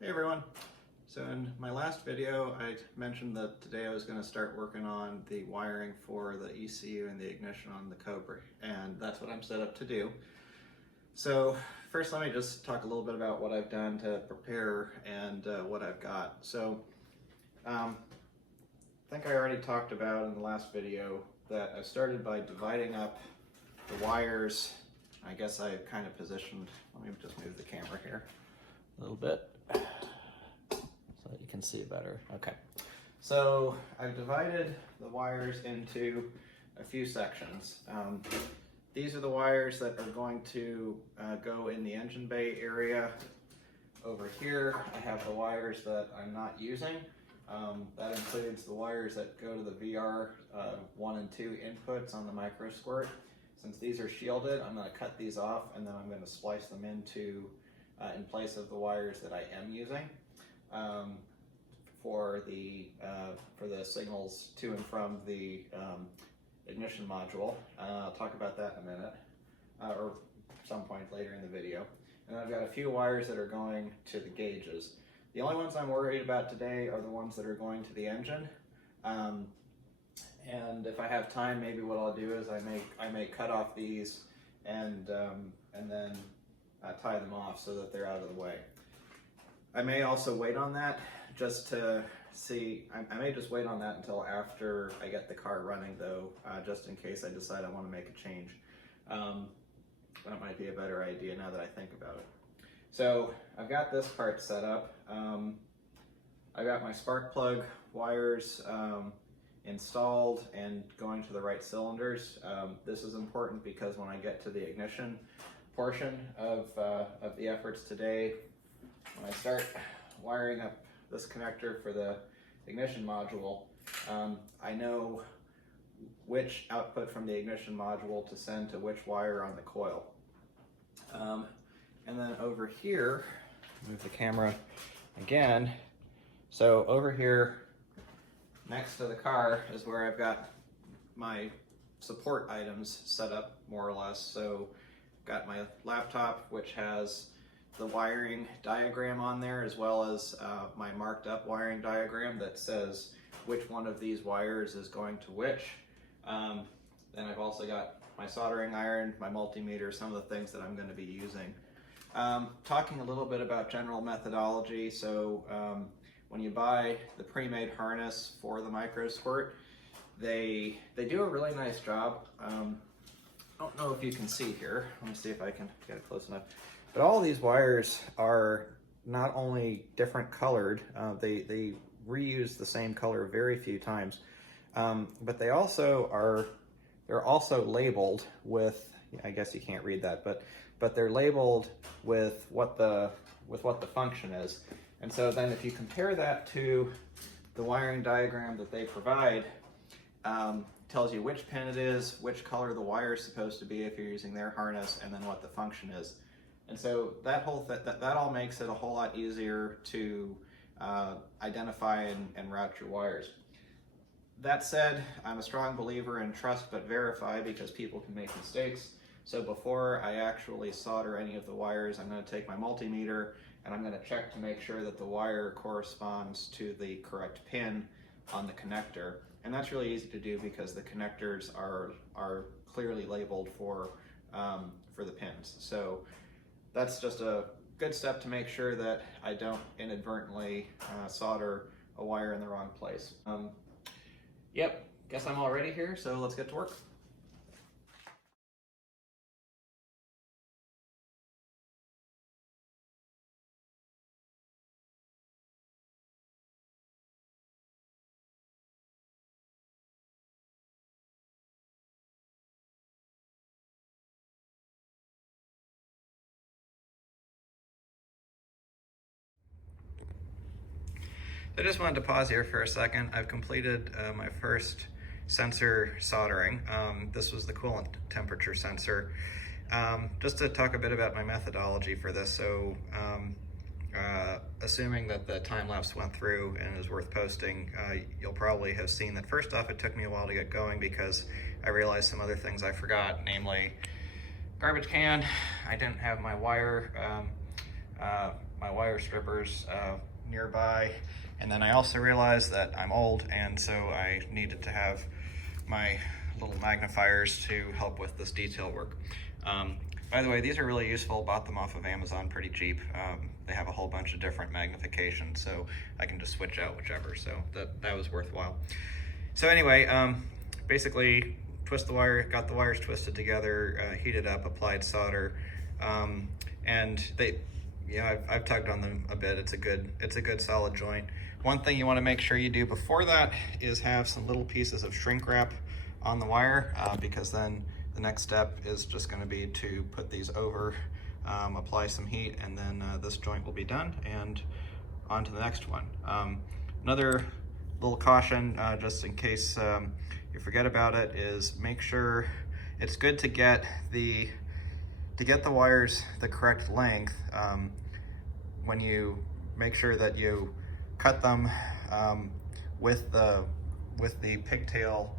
Hey everyone! So in my last video I mentioned that today I was going to start working on the wiring for the ECU and the ignition on the Cobra, and that's what I'm set up to do. So first let me just talk a little bit about what I've done to prepare and what I've got. So I think I already talked about in the last video that I started by dividing up the wires. I guess I kind of positioned, let me just move the camera here a little bit so that you can see better. Okay, so I've divided the wires into a few sections. These are the wires that are going to go in the engine bay area. Over here I have the wires that I'm not using. That includes the wires that go to the VR 1 and 2 inputs on the Microsquirt. Since these are shielded, I'm going to cut these off and then I'm going to splice them into in place of the wires that I am using for the signals to and from the ignition module. I'll talk about that in a minute, or some point later in the video. And I've got a few wires that are going to the gauges. The only ones I'm worried about today are the ones that are going to the engine. And if I have time, maybe what I'll do is I may cut off these and then tie them off so that they're out of the way. I may also wait on that just to see. I may just wait on that until after I get the car running though, just in case I decide I want to make a change. That might be a better idea now that I think about it. So I've got this part set up. I've got my spark plug wires installed and going to the right cylinders. This is important because when I get to the ignition portion of the efforts today, when I start wiring up this connector for the ignition module, I know which output from the ignition module to send to which wire on the coil. And then over here, move the camera again. So over here next to the car is where I've got my support items set up more or less. So got my laptop, which has the wiring diagram on there, as well as my marked up wiring diagram that says which one of these wires is going to which. Then I've also got my soldering iron, my multimeter, some of the things that I'm going to be using. Talking a little bit about general methodology. So when you buy the pre-made harness for the Microsquirt, they do a really nice job. I don't know if you can see here. Let me see if I can get it close enough. But all these wires are not only different colored, they reuse the same color very few times, but they're also labeled with, I guess you can't read that, but they're labeled with what the function is. And so then if you compare that to the wiring diagram that they provide, tells you which pin it is, which color the wire is supposed to be if you're using their harness, and then what the function is. And so that all makes it a whole lot easier to identify and route your wires. That said, I'm a strong believer in trust but verify, because people can make mistakes. So before I actually solder any of the wires, I'm going to take my multimeter and I'm going to check to make sure that the wire corresponds to the correct pin on the connector. And that's really easy to do because the connectors are clearly labeled for the pins. So that's just a good step to make sure that I don't inadvertently solder a wire in the wrong place. Yep, guess I'm all ready here, so let's get to work. I just wanted to pause here for a second. I've completed my first sensor soldering. This was the coolant temperature sensor. Just to talk a bit about my methodology for this. So assuming that the time lapse went through and is worth posting, you'll probably have seen that first off it took me a while to get going because I realized some other things I forgot, namely garbage can. I didn't have my wire my wire strippers nearby. And then I also realized that I'm old, and so I needed to have my little magnifiers to help with this detail work. By the way, these are really useful. Bought them off of Amazon pretty cheap. They have a whole bunch of different magnifications, so I can just switch out whichever, so that was worthwhile. So anyway, basically twist the wire, got the wires twisted together, heated up, applied solder, and they, I've tugged on them a bit. It's a good solid joint. One thing you want to make sure you do before that is have some little pieces of shrink wrap on the wire, because then the next step is just going to be to put these over, apply some heat, and then this joint will be done, and on to the next one. Another little caution, just in case you forget about it, is make sure it's good to get the wires the correct length. When you make sure that you cut them with the pigtail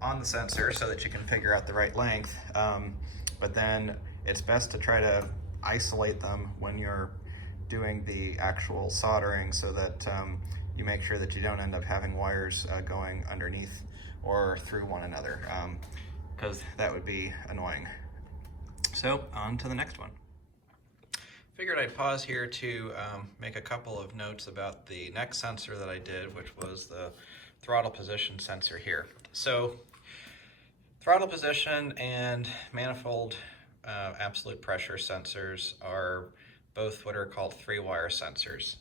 on the sensor so that you can figure out the right length, but then it's best to try to isolate them when you're doing the actual soldering, so that you make sure that you don't end up having wires going underneath or through one another, because that would be annoying. So on to the next one. Figured I'd pause here to make a couple of notes about the next sensor that I did, which was the throttle position sensor here. So throttle position and manifold absolute pressure sensors are both what are called 3-wire sensors.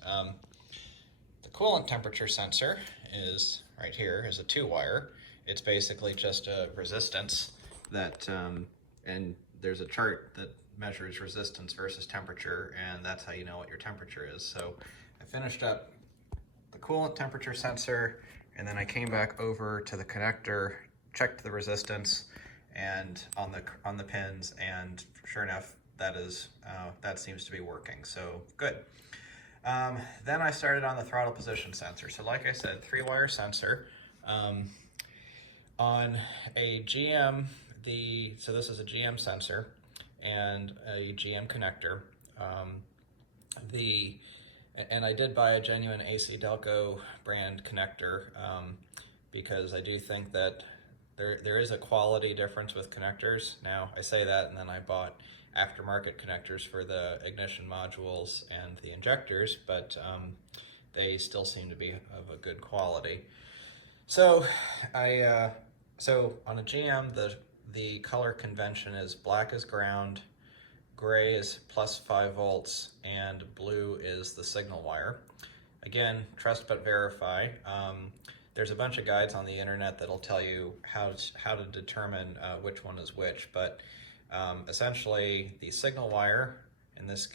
The coolant temperature sensor is right here, is a 2-wire. It's basically just a resistance that, and there's a chart that measures resistance versus temperature, and that's how you know what your temperature is. So I finished up the coolant temperature sensor, and then I came back over to the connector, checked the resistance and on the pins, and sure enough, that seems to be working. So good. Then I started on the throttle position sensor. So like I said, 3-wire sensor. On a GM, so this is a GM sensor and a GM connector. And I did buy a genuine AC Delco brand connector, because I do think that there is a quality difference with connectors. Now, I say that, and then I bought aftermarket connectors for the ignition modules and the injectors, but they still seem to be of a good quality. So so on a GM, the color convention is black is ground, gray is +5 volts, and blue is the signal wire. Again, trust but verify. There's a bunch of guides on the internet that'll tell you how to determine which one is which, but essentially the signal wire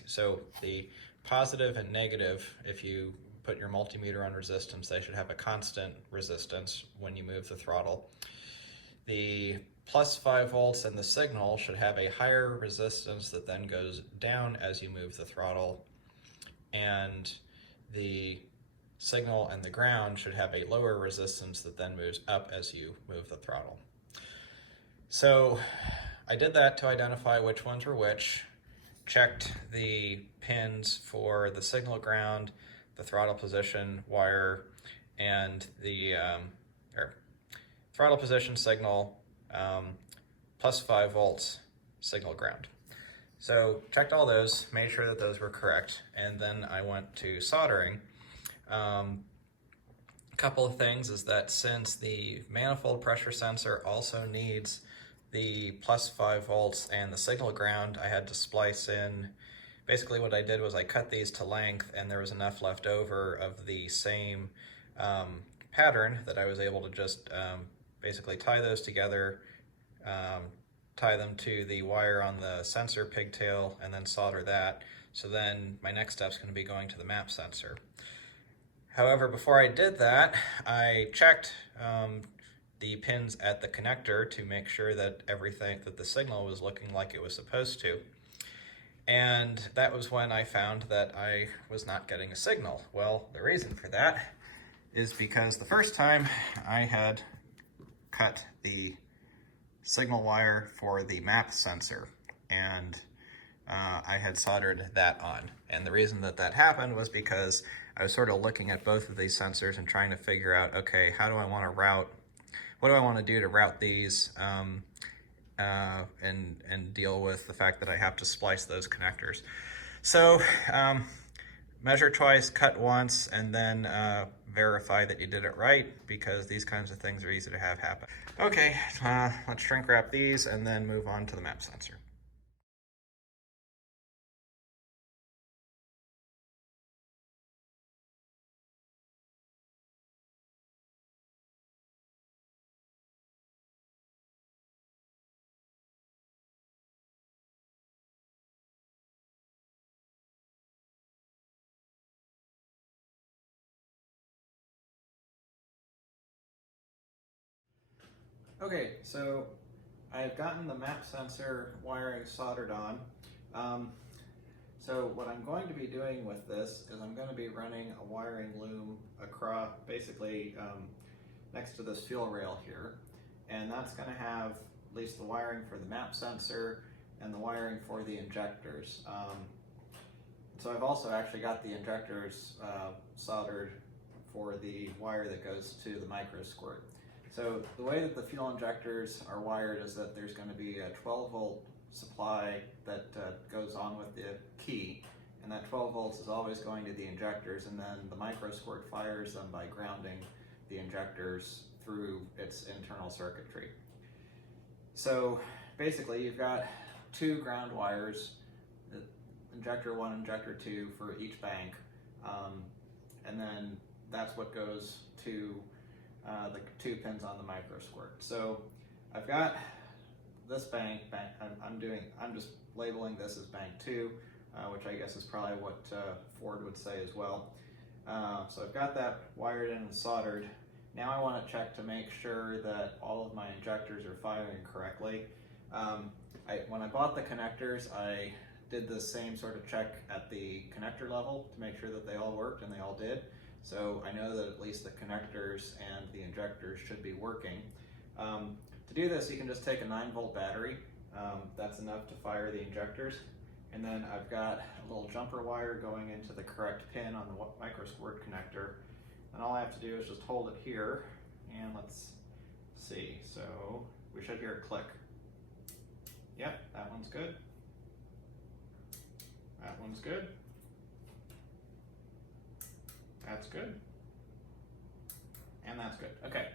so the positive and negative, if you put your multimeter on resistance, they should have a constant resistance when you move the throttle. The +5 volts and the signal should have a higher resistance that then goes down as you move the throttle, and the signal and the ground should have a lower resistance that then moves up as you move the throttle. So I did that to identify which ones were which, checked the pins for the signal ground, the throttle position wire, and the throttle position signal, +5 volts signal ground. So checked all those, made sure that those were correct, and then I went to soldering. A couple of things is that since the manifold pressure sensor also needs the +5 volts and the signal ground, I had to splice in. Basically what I did was I cut these to length, and there was enough left over of the same pattern that I was able to just basically tie those together, tie them to the wire on the sensor pigtail, and then solder that. So then my next step is going to be going to the map sensor. However, before I did that, I checked the pins at the connector to make sure that that the signal was looking like it was supposed to. And that was when I found that I was not getting a signal. Well, the reason for that is because the first time I had cut the signal wire for the map sensor, and I had soldered that on. And the reason that that happened was because I was sort of looking at both of these sensors and trying to figure out, okay, how do I want to route, what do I want to do to route these and deal with the fact that I have to splice those connectors. So measure twice, cut once, and then verify that you did it right, because these kinds of things are easy to have happen. Okay, let's shrink wrap these and then move on to the map sensor. Okay, so I've gotten the map sensor wiring soldered on. So what I'm going to be doing with this is I'm going to be running a wiring loom across, basically next to this fuel rail here, and that's going to have at least the wiring for the map sensor and the wiring for the injectors. So I've also actually got the injectors soldered for the wire that goes to the Microsquirt. So the way that the fuel injectors are wired is that there's going to be a 12-volt supply that goes on with the key, and that 12 volts is always going to the injectors, and then the Microsquirt fires them by grounding the injectors through its internal circuitry. So basically you've got two ground wires, injector 1, injector 2 for each bank, and then that's what goes to the 2 pins on the Microsquirt. So I've got this bank, I'm just labeling this as bank 2, which I guess is probably what Ford would say as well. So I've got that wired in and soldered. Now I want to check to make sure that all of my injectors are firing correctly. When I bought the connectors, I did the same sort of check at the connector level to make sure that they all worked, and they all did. So I know that at least the connectors and the injectors should be working. To do this, you can just take a 9-volt battery. That's enough to fire the injectors. And then I've got a little jumper wire going into the correct pin on the Microsquirt connector. And all I have to do is just hold it here, and let's see. So we should hear it click. Yep, that one's good. That one's good. That's good. And that's good. Okay,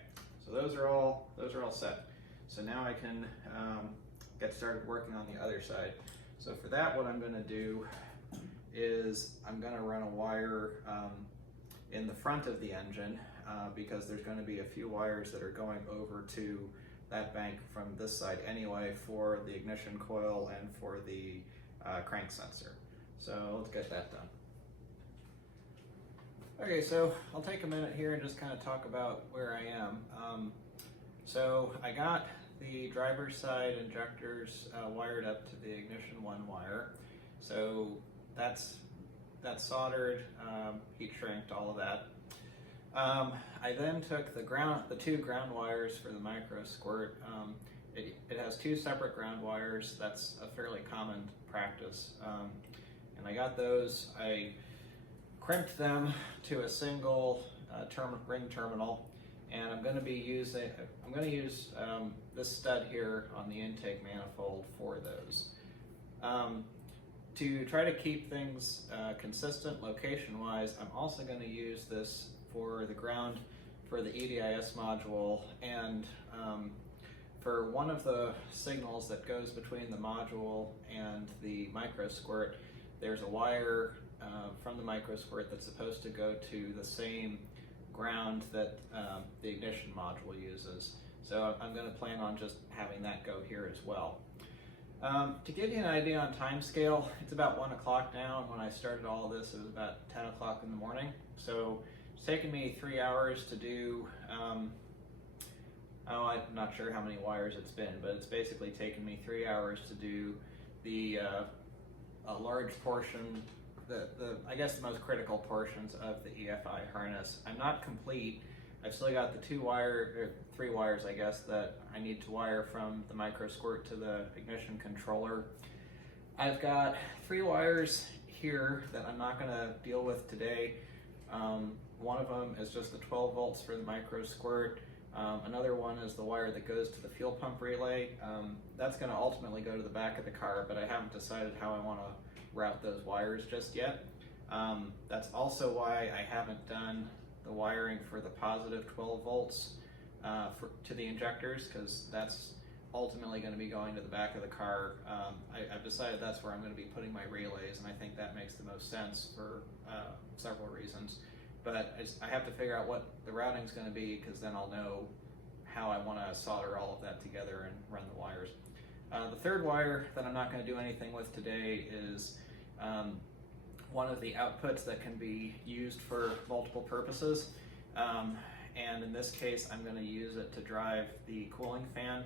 so those are all set. So now I can get started working on the other side. So for that, what I'm going to do is I'm going to run a wire in the front of the engine because there's going to be a few wires that are going over to that bank from this side anyway for the ignition coil and for the crank sensor. So let's get that done. Okay, so I'll take a minute here and just kind of talk about where I am. So I got the driver's side injectors wired up to the ignition 1 wire. So that's soldered, heat shrinked, all of that. I then took the 2 ground wires for the Microsquirt. It has 2 separate ground wires. That's a fairly common practice. And I got those. I crimped them to a single ring terminal, and I'm going to use this stud here on the intake manifold for those. To try to keep things consistent location-wise, I'm also going to use this for the ground for the EDIS module, and for one of the signals that goes between the module and the Microsquirt, there's a wire from the Microsquirt that's supposed to go to the same ground that the ignition module uses. So I'm going to plan on just having that go here as well. To give you an idea on time scale, it's about 1 o'clock now, and when I started all of this, it was about 10 o'clock in the morning. So it's taken me 3 hours to do, I'm not sure how many wires it's been, but it's basically taken me 3 hours to do a large portion, I guess the most critical portions of the EFI harness. I'm not complete. I've still got the 3 wires, I guess, that I need to wire from the Microsquirt to the ignition controller. I've got 3 wires here that I'm not going to deal with today. One of them is just the 12 volts for the Microsquirt. Another one is the wire that goes to the fuel pump relay. That's going to ultimately go to the back of the car, but I haven't decided how I want to route those wires just yet. That's also why I haven't done the wiring for the positive 12 volts to the injectors, because that's ultimately going to be going to the back of the car. I've decided that's where I'm going to be putting my relays, and I think that makes the most sense for several reasons. But I have to figure out what the routing is going to be, because then I'll know how I want to solder all of that together and run the wires. The third wire that I'm not going to do anything with today is one of the outputs that can be used for multiple purposes. And in this case, I'm going to use it to drive the cooling fan.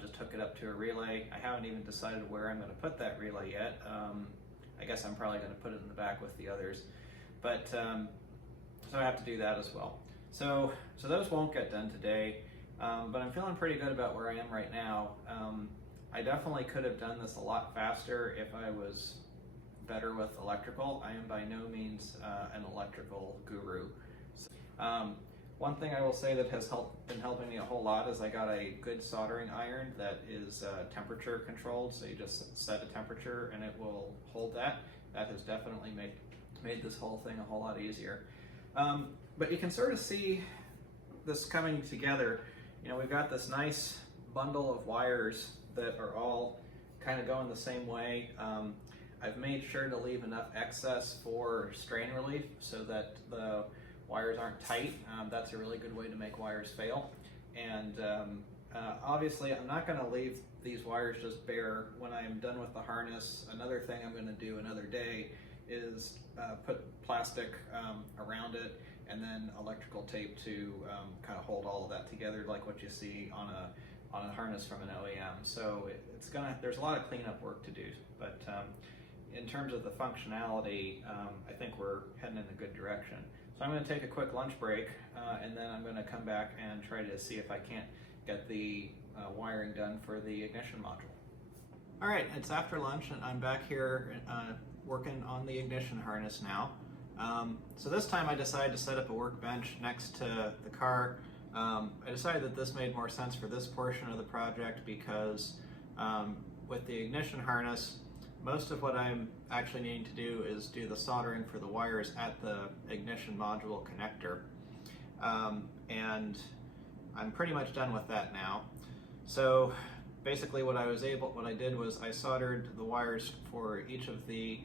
Just hook it up to a relay. I haven't even decided where I'm going to put that relay yet. I guess I'm probably going to put it in the back with the others. But so I have to do that as well. So those won't get done today, but I'm feeling pretty good about where I am right now. I definitely could have done this a lot faster if I was better with electrical. I am by no means an electrical guru. One thing I will say that has been helping me a whole lot is I got a good soldering iron that is temperature controlled, so you just set a temperature and it will hold that. That has definitely made this whole thing a whole lot easier. But you can sort of see this coming together. You know, we've got this nice bundle of wires that are all kind of going the same way. I've made sure to leave enough excess for strain relief so that the wires aren't tight. That's a really good way to make wires fail. And obviously I'm not going to leave these wires just bare. When I'm done with the harness, another thing I'm going to do another day is put plastic around it and then electrical tape to kind of hold all of that together, like what you see on a harness from an OEM. So there's a lot of cleanup work to do, but in terms of the functionality, I think we're heading in a good direction. So I'm going to take a quick lunch break, and then I'm going to come back and try to see if I can't get the wiring done for the ignition module. All right, it's after lunch, and I'm back here working on the ignition harness now. So this time I decided to set up a workbench next to the car. I decided that this made more sense for this portion of the project because with the ignition harness, most of what I'm actually needing to do is do the soldering for the wires at the ignition module connector. And I'm pretty much done with that now. So basically what I did was I soldered the wires for each of the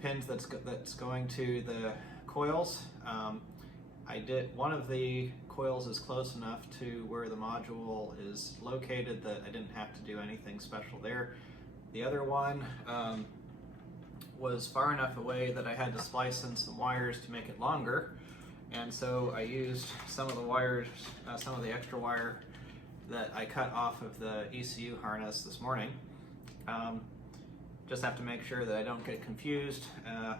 pins that's going to the coils. One of the coils is close enough to where the module is located that I didn't have to do anything special there. The other one was far enough away that I had to splice in some wires to make it longer, and so I used some of the wires, some of the extra wire that I cut off of the ECU harness this morning. Just have to make sure that I don't get confused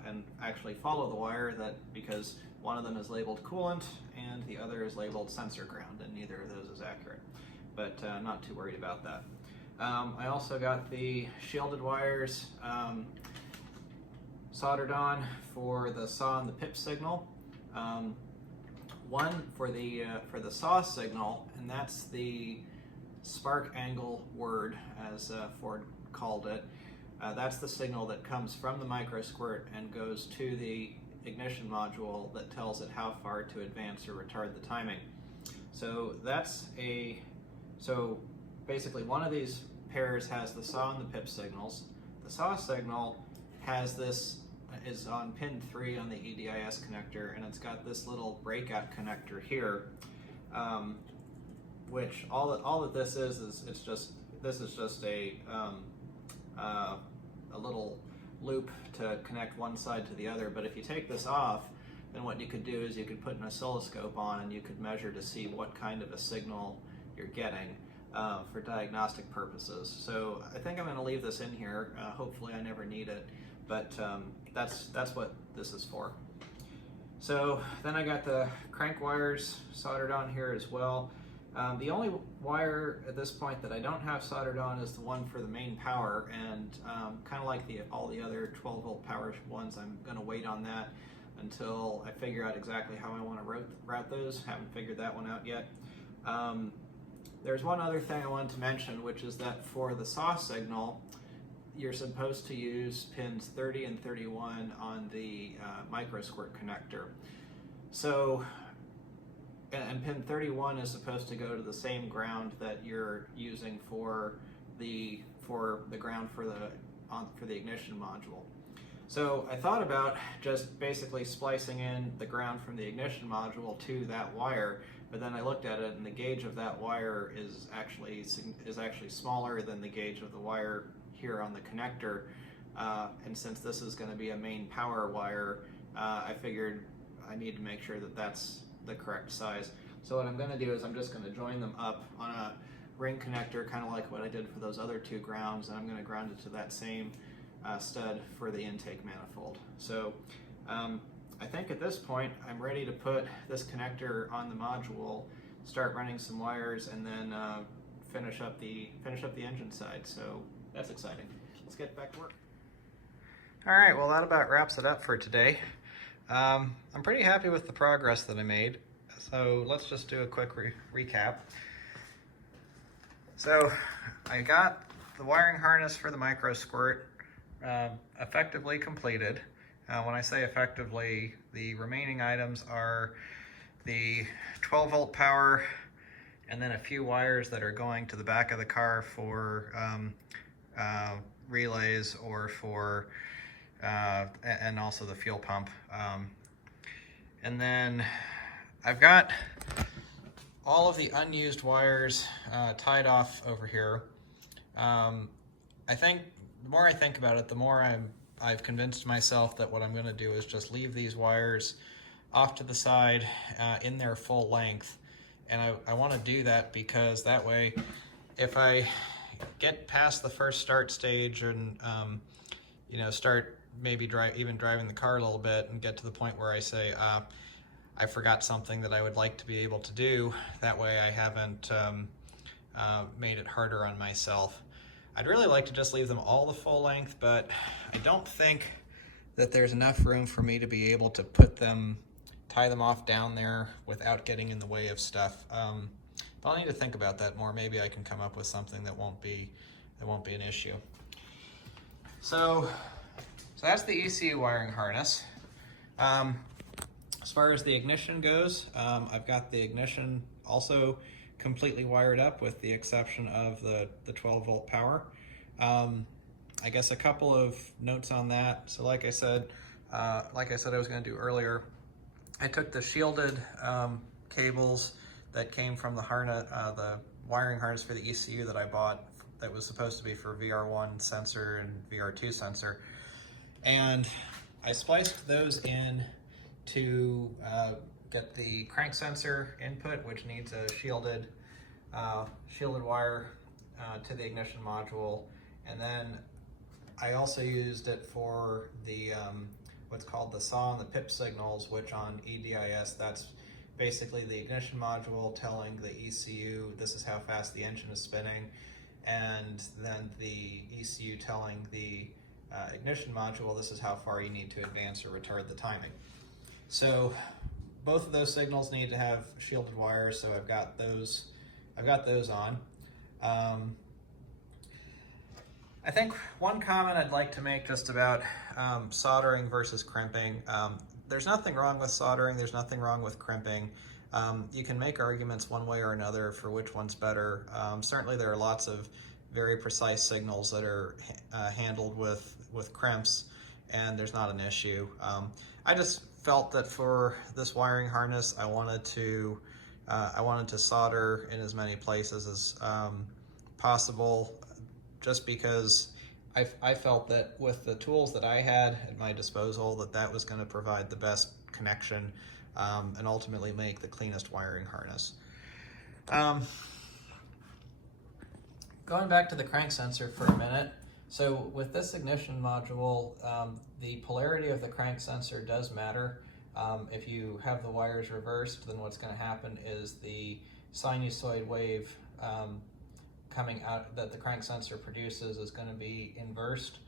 and actually follow the wire, because one of them is labeled coolant and the other is labeled sensor ground, and neither of those is accurate, but not too worried about that. I also got the shielded wires soldered on for the saw and the pip signal. One for the saw signal, and that's the spark angle word, as Ford called it. That's the signal that comes from the Microsquirt and goes to the ignition module that tells it how far to advance or retard the timing. So basically one of these pairs has the saw and the pip signals. The saw signal is on pin 3 on the EDIS connector, and it's got this little breakout connector here, which all that this is just a little loop to connect one side to the other. But if you take this off, then what you could do is you could put an oscilloscope on and you could measure to see what kind of a signal you're getting for diagnostic purposes. So I think I'm going to leave this in here. Hopefully I never need it, but that's what this is for. So then I got the crank wires soldered on here as well. The only wire at this point that I don't have soldered on is the one for the main power, and kind of like all the other 12 volt power ones, I'm going to wait on that until I figure out exactly how I want to route those. Haven't figured that one out yet. There's one other thing I wanted to mention, which is that for the SAW signal, you're supposed to use pins 30 and 31 on the Microsquirt connector. So, and pin 31 is supposed to go to the same ground that you're using for the ground for the ignition module. So I thought about just basically splicing in the ground from the ignition module to that wire, but then I looked at it and the gauge of that wire is actually smaller than the gauge of the wire here on the connector, and since this is going to be a main power wire, I figured I need to make sure that that's the correct size. So what I'm going to do is I'm just going to join them up on a ring connector, kind of like what I did for those other two grounds, and I'm going to ground it to that same stud for the intake manifold. So I think at this point I'm ready to put this connector on the module, start running some wires, and then finish up the engine side. So that's exciting. Let's get back to work. All right, well that about wraps it up for today. I'm pretty happy with the progress that I made. So let's just do a quick recap. So I got the wiring harness for the Microsquirt effectively completed. When I say effectively, the remaining items are the 12 volt power and then a few wires that are going to the back of the car for relays or for and also the fuel pump. And then I've got all of the unused wires tied off over here. I think the more I think about it, the more I've convinced myself that what I'm going to do is just leave these wires off to the side in their full length. And I want to do that because that way, if I get past the first start stage and you know, start maybe even driving the car a little bit and get to the point where I say, I forgot something that I would like to be able to do, that way I haven't made it harder on myself. I'd really like to just leave them all the full length, but I don't think that there's enough room for me to be able to tie them off down there without getting in the way of stuff. But I'll need to think about that more. Maybe I can come up with something that won't be an issue. So that's the ECU wiring harness. As far as the ignition goes, I've got the ignition also completely wired up with the exception of the 12 volt power. I guess a couple of notes on that. So like I said I was going to do earlier, I took the shielded cables that came from the wiring harness for the ECU that I bought that was supposed to be for VR1 sensor and VR2 sensor, and I spliced those in to get the crank sensor input, which needs a shielded wire to the ignition module, and then I also used it for the what's called the SAW and the PIP signals, which on EDIS, that's basically the ignition module telling the ECU this is how fast the engine is spinning, and then the ECU telling the ignition module this is how far you need to advance or retard the timing. So both of those signals need to have shielded wires, so I've got those on. I think one comment I'd like to make just about soldering versus crimping. There's nothing wrong with soldering, there's nothing wrong with crimping. You can make arguments one way or another for which one's better. Certainly there are lots of very precise signals that are handled with crimps, and there's not an issue. I just felt that for this wiring harness, I wanted to solder in as many places as possible, just because I felt that with the tools that I had at my disposal, that was going to provide the best connection and ultimately make the cleanest wiring harness. Going back to the crank sensor for a minute, so with this ignition module, the polarity of the crank sensor does matter. If you have the wires reversed, then what's going to happen is the sinusoid wave coming out that the crank sensor produces is going to be inversed.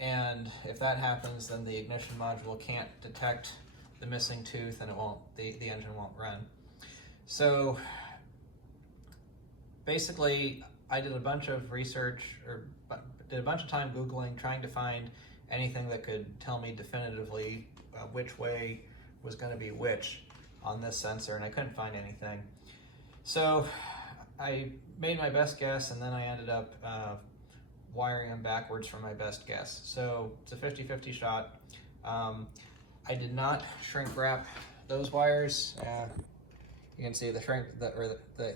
And if that happens, then the ignition module can't detect the missing tooth, and the engine won't run. So basically, I did a bunch of research, or did a bunch of time Googling, trying to find anything that could tell me definitively which way was going to be which on this sensor, and I couldn't find anything. So I made my best guess, and then I ended up wiring them backwards from my best guess. So it's a 50-50 shot. I did not shrink wrap those wires. You can see the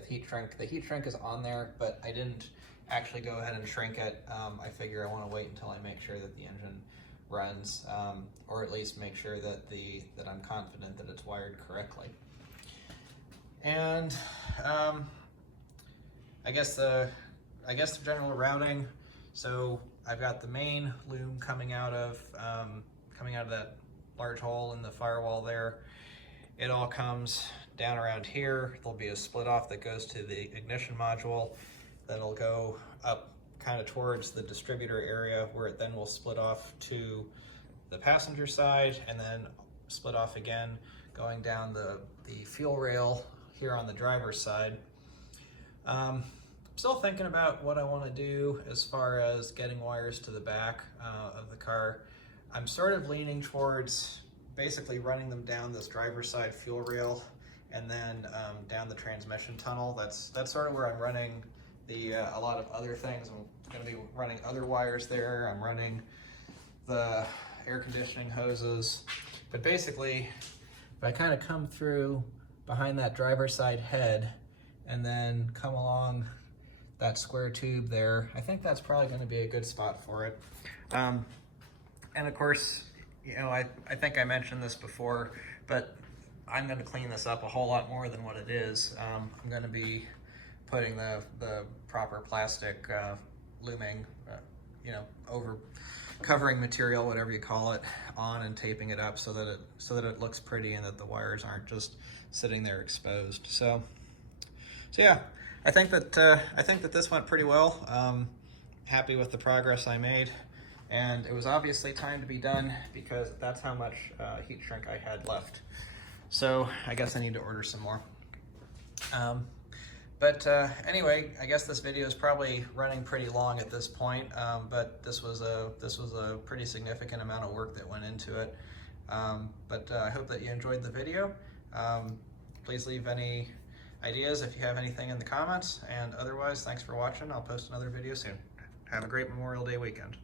heat shrink. The heat shrink is on there, but I didn't actually go ahead and shrink it. I figure I want to wait until I make sure that the engine runs, or at least make sure that I'm confident that it's wired correctly. And I guess the general routing. So I've got the main loom coming out of that large hole in the firewall there. It all comes down around here. There'll be a split off that goes to the ignition module. That'll go up kind of towards the distributor area, where it then will split off to the passenger side, and then split off again going down the fuel rail here on the driver's side. Still thinking about what I want to do as far as getting wires to the back of the car. I'm sort of leaning towards basically running them down this driver's side fuel rail and then down the transmission tunnel. That's sort of where I'm running a lot of other things. I'm going to be running other wires there. I'm running the air conditioning hoses. But basically, if I kind of come through behind that driver's side head and then come along that square tube there, I think that's probably going to be a good spot for it. And of course, I think I mentioned this before, but I'm going to clean this up a whole lot more than what it is. I'm going to be putting the proper plastic looming, over covering material, whatever you call it, on, and taping it up so that it looks pretty and that the wires aren't just sitting there exposed. So yeah, I think that this went pretty well. Happy with the progress I made, and it was obviously time to be done because that's how much heat shrink I had left. So I guess I need to order some more. Anyway, I guess this video is probably running pretty long at this point, but this was a pretty significant amount of work that went into it. I hope that you enjoyed the video. Please leave any ideas if you have anything in the comments, and otherwise, thanks for watching. I'll post another video soon. Have a great Memorial Day weekend.